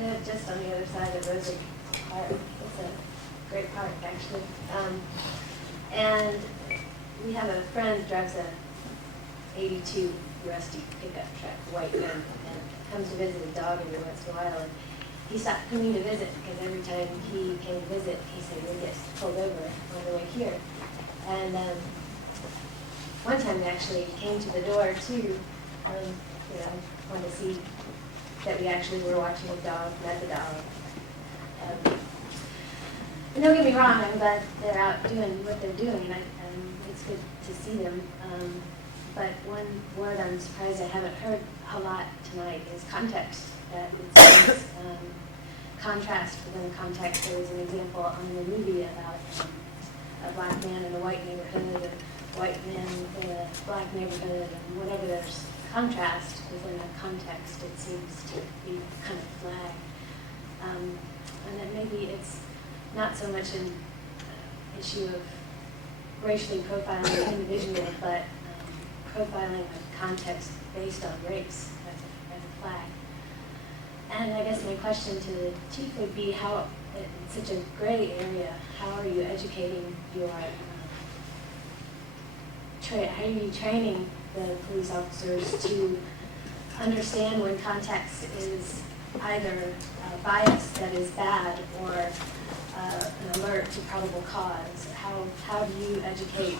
live just on the other side of Rosa Park. It's a great park, actually. And we have a friend who drives a 82 Rusty pickup truck, white van, and comes to visit a dog every once in a while. And he stopped coming to visit because every time he came to visit, he said he gets pulled over on the way here. And one time we actually came to the door too, wanted to see that we actually were watching a dog, met the dog. And don't get me wrong, I'm glad they're out doing what they're doing, and it's good to see them. But one word I'm surprised I haven't heard a lot tonight is context. That it's contrast within context. There was an example on the movie about a black man in a white neighborhood, a white man in a black neighborhood, and whatever there's contrast within a context, it seems to be kind of flag. And then maybe it's not so much an issue of racially profiling an individual, but profiling a context based on race as a flag. And I guess my question to the chief would be, how, in such a gray area, how are you educating your, how are you training the police officers to understand when context is either bias that is bad or an alert to probable cause? How do you educate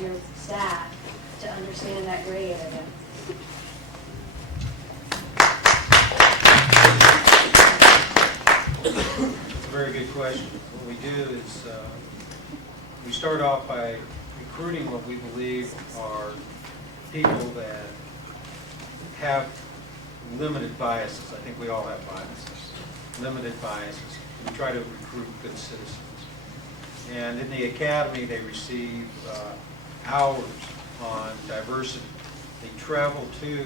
your staff to understand that gray area? It's a very good question. What we do is we start off by recruiting what we believe are people that have limited biases. I think we all have biases, limited biases. We try to recruit good citizens. And in the academy, they receive hours on diversity.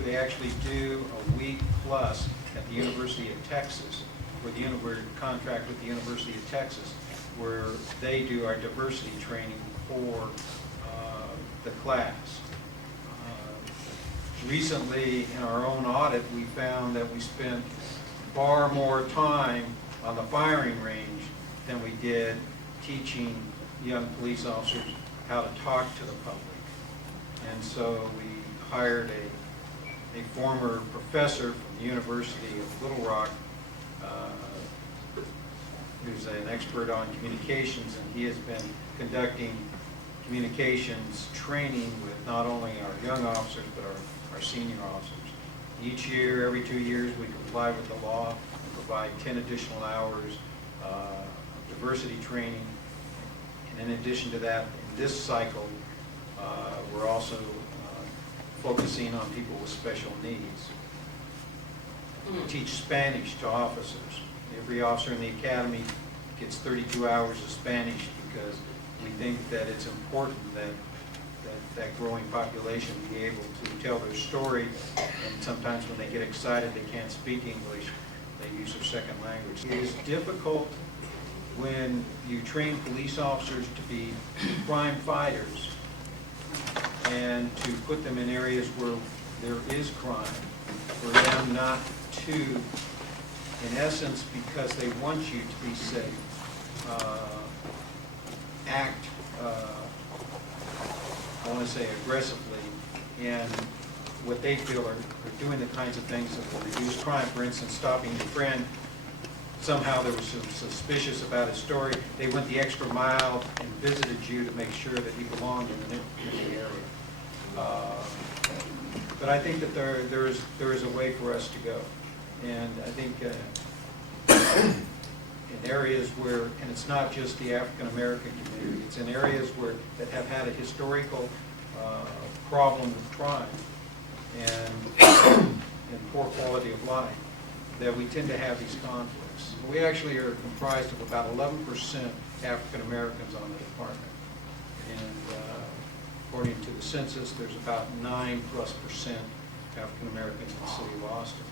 They actually do a week plus at the University of Texas, we're in contract with the University of Texas, where they do our diversity training for the class. Recently, in our own audit, we found that we spent far more time on the firing range than we did teaching young police officers how to talk to the public. And so we hired a former professor from the University of Little Rock, who's an expert on communications, and he has been conducting communications training with not only our young officers, but our senior officers. Each year, every 2 years, we comply with the law and provide 10 additional hours of diversity training. And in addition to that, in this cycle, we're also focusing on people with special needs. We teach Spanish to officers. Every officer in the academy gets 32 hours of Spanish because we think that it's important that growing population be able to tell their story, and sometimes when they get excited they can't speak English, they use their second language. It is difficult when you train police officers to be crime fighters and to put them in areas where there is crime, for them not to, in essence, because they want you to be safe, act, I want to say aggressively, and what they feel are doing the kinds of things that will reduce crime. For instance, stopping your friend, somehow there was some suspicious about his story, they went the extra mile and visited you to make sure that he belonged in the area. But I think that there is a way for us to go. And I think in areas where, and it's not just the African American community, it's in areas that have had a historical problem with crime and poor quality of life, that we tend to have these conflicts. We actually are comprised of about 11% African Americans on the department. And according to the census, there's about 9+% African Americans in the city of Austin.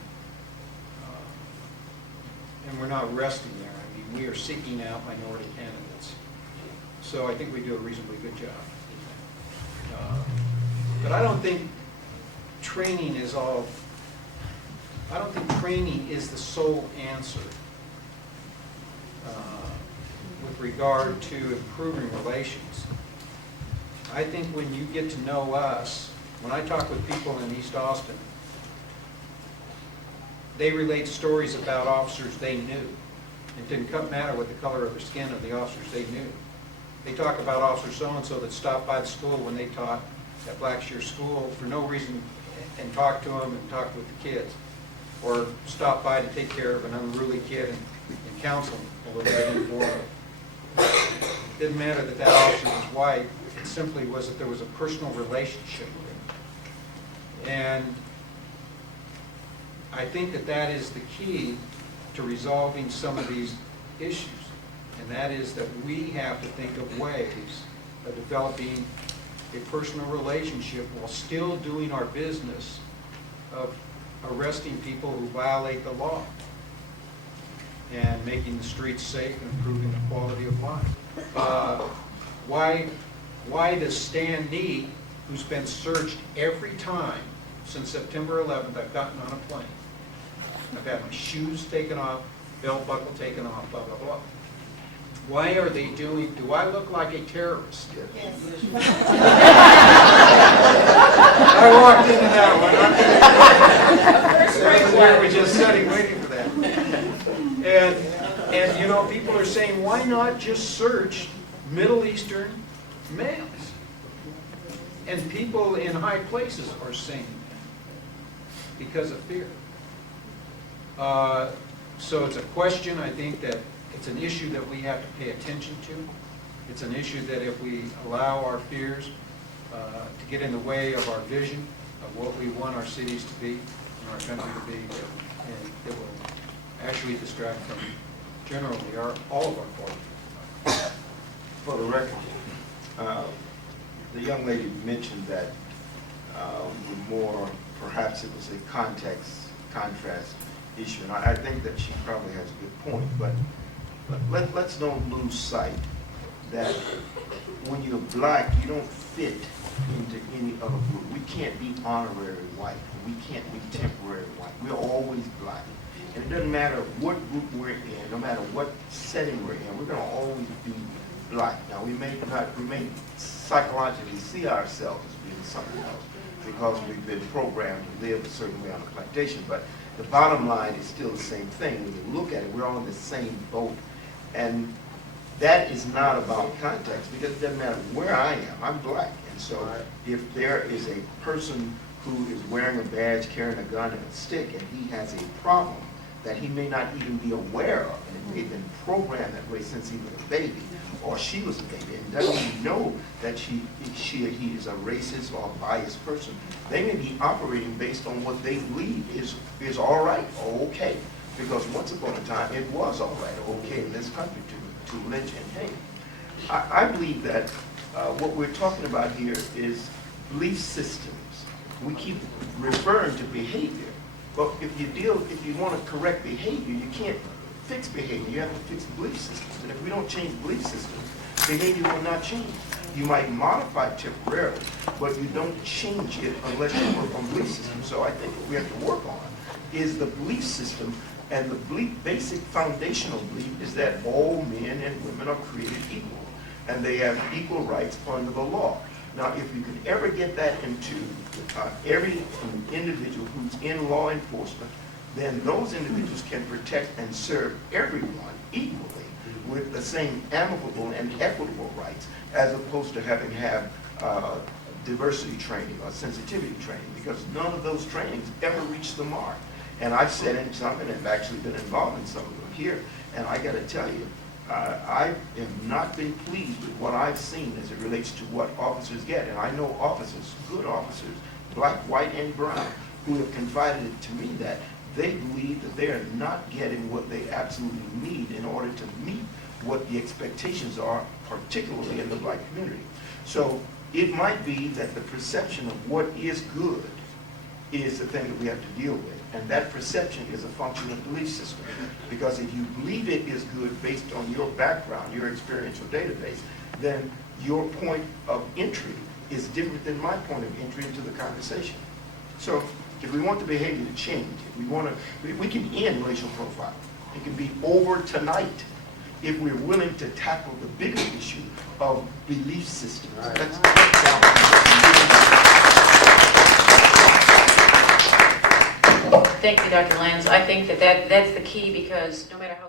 And we're not resting there. I mean, we are seeking out minority candidates. So I think we do a reasonably good job. But I don't think training is all I don't think training is the sole answer with regard to improving relations. I think when you get to know us, when I talk with people in East Austin, they relate stories about officers they knew. It didn't matter what the color of the skin of the officers they knew. They talk about Officer so-and-so that stopped by the school when they taught at Blackshear School for no reason and talked to them and talked with the kids. Or stopped by to take care of an unruly kid and counsel him a little bit informally. It didn't matter that that officer was white. It simply was that there was a personal relationship with him. And I think that that is the key to resolving some of these issues. And that is that we have to think of ways of developing a personal relationship while still doing our business of arresting people who violate the law and making the streets safe and improving the quality of life. Why does Stan Nee, who's been searched every time since September 11th, I've gotten on a plane, I've had my shoes taken off, belt buckle taken off, blah, blah, blah. Why are they doing, do I look like a terrorist? Yes. I walked into that one. We were just sitting waiting for that. And you know, people are saying, why not just search Middle Eastern males? And people in high places are saying that because of fear. So it's a question, I think, that it's an issue that we have to pay attention to. It's an issue that if we allow our fears to get in the way of our vision of what we want our cities to be and our country to be, and it will actually distract from generally all of our qualities. For the record, the young lady mentioned that perhaps it was a contrast issue, and I think that she probably has a good point, but let's don't lose sight that when you're black, you don't fit into any other group. We can't be honorary white. We can't be temporary white. We're always black. And it doesn't matter what group we're in, no matter what setting we're in, we're going to always be black. Now, we may psychologically see ourselves as being something else because we've been programmed to live a certain way on the plantation, but the bottom line is still the same thing. When you look at it, we're all in the same boat. And that is not about context, because it doesn't matter where I am. I'm black. And so if there is a person who is wearing a badge, carrying a gun and a stick, and he has a problem that he may not even be aware of, and it may have been programmed that way since he was a baby, or she was a baby, and doesn't even know that he is a racist or a biased person, they may be operating based on what they believe is all right or okay. Because once upon a time, it was all right or okay in this country to lynch and hate. I believe that what we're talking about here is belief systems. We keep referring to behavior. But if you want to correct behavior, you can't fix behavior. You have to fix belief systems. And if we don't change belief systems, behavior will not change. You might modify it temporarily, but you don't change it unless you work on belief systems. So I think what we have to work on is the belief system. And the basic foundational belief is that all men and women are created equal, and they have equal rights under the law. Now, if you can ever get that into every individual who's in law enforcement, then those individuals can protect and serve everyone equally with the same amicable and equitable rights, as opposed to having to have diversity training or sensitivity training, because none of those trainings ever reach the mark. And I've said in some, and have actually been involved in some of them here, and I got to tell you, I have not been pleased with what I've seen as it relates to what officers get. And I know officers, good officers, black, white, and brown, who have confided it to me that they believe that they are not getting what they absolutely need in order to meet what the expectations are, particularly in the black community. So it might be that the perception of what is good is the thing that we have to deal with. And that perception is a function of the belief system. Because if you believe it is good based on your background, your experiential database, then your point of entry is different than my point of entry into the conversation. So if we want the behavior to change, if we want to, we can end racial profiling. It can be over tonight if we're willing to tackle the bigger issue of belief systems. Thank you, Dr. Lenz. I think that's the key, because no matter how